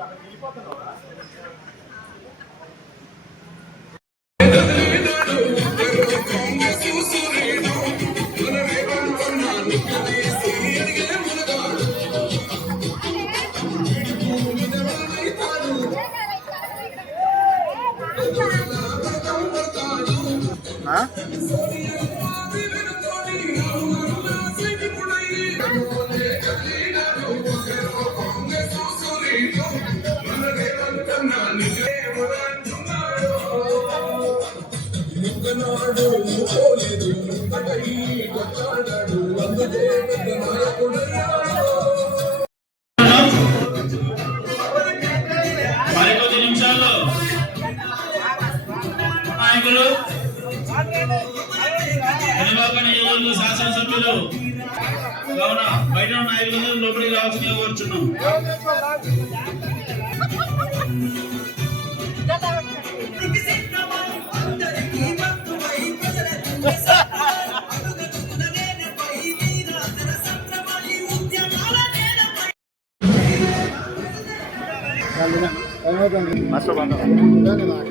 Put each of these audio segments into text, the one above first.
మరికొద్ది వెళ్ళిపోతున్నావా? నియోజకవర్గ శాసనసభ్యులు కావున బయట నాయకులందరూ లోపలికి రావాల్సిందిగా కోరుచున్నాం. धन्यवाद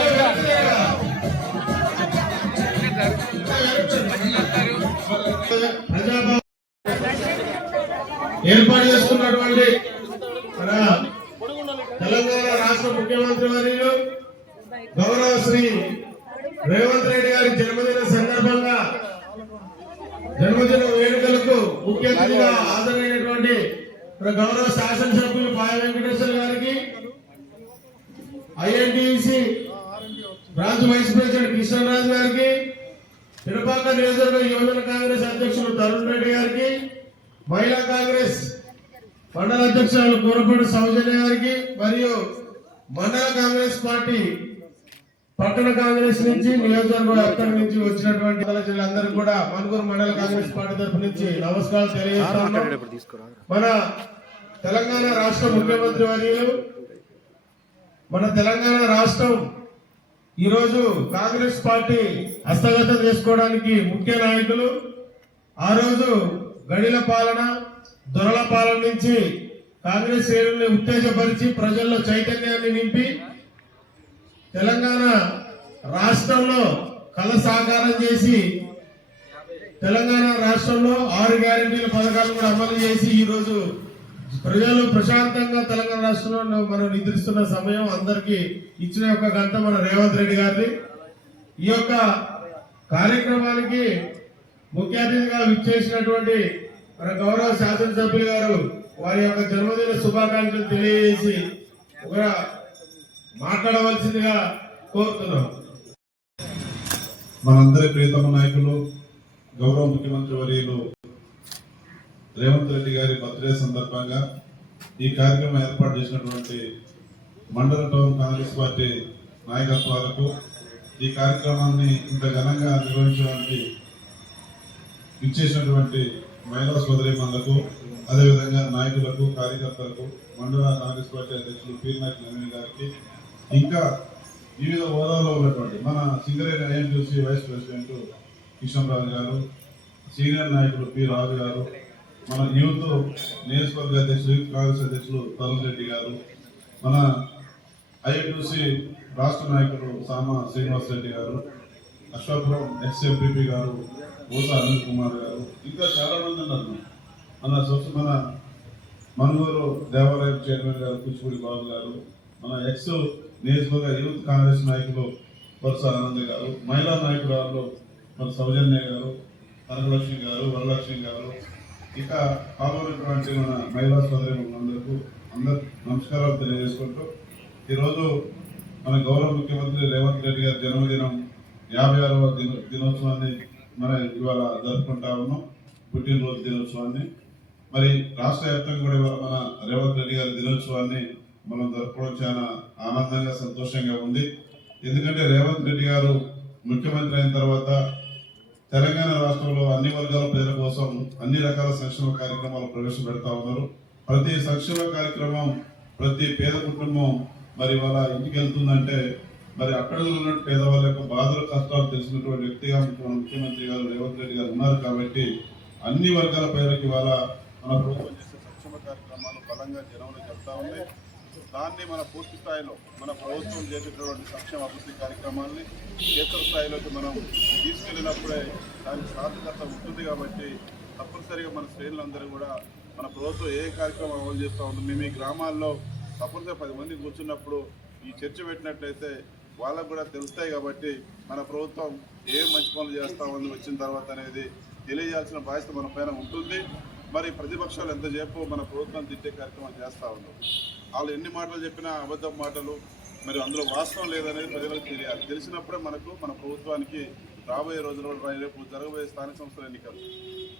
ఏర్పాటు చేసుకున్నటువంటి మన తెలంగాణ రాష్ట్ర ముఖ్యమంత్రి వర్యులు గౌరవ శ్రీ రేవంత్ రెడ్డి గారి జన్మదిన సందర్భంగా జన్మదిన వేడుకలకు ముఖ్య అతిథిగా హాజరైనటువంటి గౌరవ శాసనసభ్యులు పాయ వెంకటేశ్వర గారికి I N T C branch vice president Krishnaraju గారికి పినపాక నియోజకవర్గ యువజన కాంగ్రెస్ అధ్యక్షులు తరుణ్ రెడ్డి గారికి మహిళా కాంగ్రెస్ మండల అధ్యక్షులు కూరపూడి సౌజన్య గారికి మరియు మండల కాంగ్రెస్ పార్టీ పట్టణ కాంగ్రెస్ నుంచి నియోజకవర్గ అక్కడి నుంచి వచ్చినటువంటి అందరూ కూడా మనుగురు మండల కాంగ్రెస్ పార్టీ తరఫు నుంచి నమస్కారం తెలియజేస్తాను మన తెలంగాణ రాష్ట్ర ముఖ్యమంత్రి వర్యులు మన తెలంగాణ రాష్ట్రం ఈరోజు కాంగ్రెస్ పార్టీ హస్తగతం చేసుకోవడానికి ముఖ్య నాయకులు ఆ రోజు గడిల పాలన దొరల పాలన నుంచి కాంగ్రెస్ శ్రేణుల్ని ఉత్తేజపరిచి ప్రజల్లో చైతన్యాన్ని నింపి తెలంగాణ రాష్ట్రంలో కళ సాకారం చేసి తెలంగాణ రాష్ట్రంలో ఆరు గ్యారెంటీల పథకాలు కూడా అమలు చేసి ఈరోజు ప్రజలు ప్రశాంతంగా తెలంగాణ రాష్ట్రంలో మనం నిద్రిస్తున్న సమయం అందరికీ ఇచ్చిన యొక్క గంట మన రేవంత్ రెడ్డి గారిది. ఈ యొక్క కార్యక్రమానికి ముఖ్య అతిథిగా విచ్చేసినటువంటి మన గౌరవ శాసనసభ్యులు గారు వారి యొక్క జన్మదిన శుభాకాంక్షలు తెలియజేసి మాట్లాడవలసిందిగా కోరుతున్నాం. మనందరి ప్రియతమ నాయకులు గౌరవ ముఖ్యమంత్రి వర్యులు రేవంత్ రెడ్డి గారి బర్త్డే సందర్భంగా ఈ కార్యక్రమం ఏర్పాటు చేసినటువంటి మండల టౌన్ కాంగ్రెస్ పార్టీ నాయకత్వాలకు ఈ కార్యక్రమాన్ని ఇంత ఘనంగా నిర్వహించడానికి ఇచ్చేసినటువంటి మహిళా సోదరిమణులకు అదేవిధంగా నాయకులకు కార్యకర్తలకు మండల కాంగ్రెస్ పార్టీ అధ్యక్షులు పీర్నాయక్ నవీన్ గారికి ఇంకా వివిధ హోదాలో ఉన్నటువంటి మన Singareni I M T C vice president Kishan గారు సీనియర్ నాయకులు పి రాజు గారు మన యూత్ నియోజకవర్గ అధ్యక్షులు కాంగ్రెస్ అధ్యక్షులు తరుణ్ రెడ్డి గారు మన ఐఎంటీసీ రాష్ట్ర నాయకుడు సామ శ్రీనివాస్ రెడ్డి గారు అశ్వాపురం ఎక్స్ఎంపీపీ గారు ఊసా అనిల్ కుమార్ గారు ఇంకా చాలా మంది ఉన్నారు. మన సొంత మన మనుగోలు దేవాలయం చైర్మన్ గారు కూచిపూడి బాబు గారు మన ఎక్స్ నియోజకవర్గ యూత్ కాంగ్రెస్ నాయకులు వరుస ఆనంద్ గారు మహిళా నాయకురాలు మన సౌజన్య గారు కనకలక్ష్మి గారు వరలక్ష్మి గారు ఇక పాల్గొన్నటువంటి మన మహిళా సోదరి అందరికీ అందరు నమస్కారాలు తెలియజేసుకుంటూ ఈరోజు మన గౌరవ ముఖ్యమంత్రి రేవంత్ రెడ్డి గారి జన్మదినం యాభై ఆరవ దిన దినోత్సవాన్ని మన ఇవాళ జరుపుకుంటా ఉన్నాం. పుట్టినరోజు దినోత్సవాన్ని. మరి రాష్ట్ర వ్యాప్తంగా కూడా ఇవాళ మన రేవంత్ రెడ్డి గారి దినోత్సవాన్ని మనం జరుపుకోవడం చాలా ఆనందంగా సంతోషంగా ఉంది. ఎందుకంటే రేవంత్ రెడ్డి గారు ముఖ్యమంత్రి అయిన తర్వాత తెలంగాణ రాష్ట్రంలో అన్ని వర్గాల ప్రజల కోసం అన్ని రకాల సంక్షేమ కార్యక్రమాలు ప్రవేశపెడతా ఉన్నారు. ప్రతి సంక్షేమ కార్యక్రమం ప్రతి పేద కుటుంబం మరి వాళ్ళ ఇంటికి వెళ్తుందంటే మరి అక్కడ ఉన్న పేదవాళ్ళ యొక్క బాధలు కష్టాలు తెలిసినటువంటి వ్యక్తిగా మన ముఖ్యమంత్రి గారు రేవంత్ రెడ్డి గారు ఉన్నారు కాబట్టి అన్ని వర్గాల పేదలకు ఇవాళ మన ప్రభుత్వం చేసే సంక్షేమ కార్యక్రమాలు బలంగా జనంలో చెప్తా ఉంది దాన్ని మన పూర్తి స్థాయిలో మన ప్రభుత్వం చేసేటటువంటి సంక్షేమ అభివృద్ధి కార్యక్రమాల్ని క్షేత్ర స్థాయిలోకి మనం తీసుకెళ్ళినప్పుడే దానికి సార్థకత ఉంటుంది కాబట్టి తప్పనిసరిగా మన శ్రేణులందరూ కూడా మన ప్రభుత్వం ఏ కార్యక్రమం అమలు చేస్తూ ఉంది మేము ఈ గ్రామాల్లో తప్పనిసరిగా పది మంది కూర్చున్నప్పుడు ఈ చర్చ పెట్టినట్లయితే వాళ్ళకు కూడా తెలుస్తాయి కాబట్టి మన ప్రభుత్వం ఏ మంచి పనులు చేస్తామని వచ్చిన తర్వాత అనేది తెలియజేయాల్సిన బాధ్యత మన పైన ఉంటుంది. మరి ప్రతిపక్షాలు ఎంతసేపు మన ప్రభుత్వం తిట్టే కార్యక్రమం చేస్తూ ఉన్నాం వాళ్ళు ఎన్ని మాటలు చెప్పినా అబద్ధం మాటలు మరి అందులో వాస్తవం లేదనేది ప్రజలకు తెలియాలి. తెలిసినప్పుడే మనకు మన ప్రభుత్వానికి రాబోయే రోజుల్లో రేపు జరగబోయే స్థానిక సంస్థల ఎన్నికలు.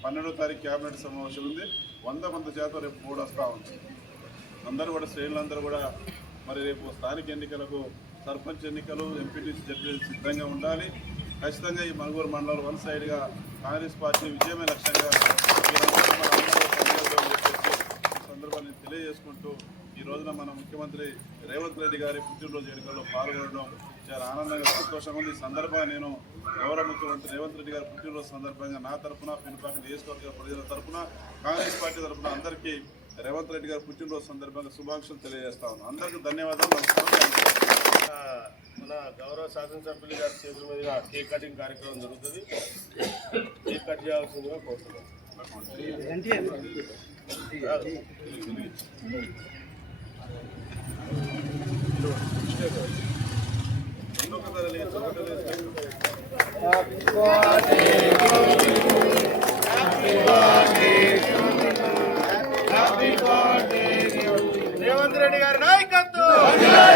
పన్నెండో తారీఖు క్యాబినెట్ సమావేశం ఉంది. వంద వంద శాతం రేపు మూడు వస్తూ ఉంది. అందరూ కూడా శ్రేణులందరూ కూడా మరి రేపు స్థానిక ఎన్నికలకు సర్పంచ్ ఎన్నికలు ఎంపీటీసీ జడ్పీ సిద్ధంగా ఉండాలి. ఖచ్చితంగా ఈ మనుగూరు మండలం వన్ సైడ్గా కాంగ్రెస్ పార్టీ విజయమే లక్ష్యంగా సందర్భాన్ని తెలియజేసుకుంటూ ఈ రోజున మన ముఖ్యమంత్రి రేవంత్ రెడ్డి గారి పుట్టినరోజు ఎన్నికల్లో పాల్గొనడం చాలా ఆనందంగా సంతోషంగా ఉంది. ఈ సందర్భంగా నేను గౌరవ ముఖ్యమంత్రి రేవంత్ రెడ్డి గారి పుట్టినరోజు సందర్భంగా నా తరపున పినపాక నియోజకవర్గ ప్రజల తరపున కాంగ్రెస్ పార్టీ తరపున అందరికీ రేవంత్ రెడ్డి గారి పుట్టినరోజు సందర్భంగా శుభాకాంక్షలు తెలియజేస్తా ఉన్నాను. అందరికీ ధన్యవాదాలు. మన గౌరవ శాసనసభ్యులు గారి చేతుల మీదుగా కేక్ కటింగ్ కార్యక్రమం జరుగుతుంది. కేక్ కట్ చేయాల్సిందిగా కోరుతున్నాం. రేవంత్ రెడ్డి గారి నాయకత్వం!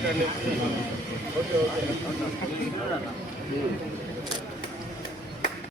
Gracias. 就，哎，了，那。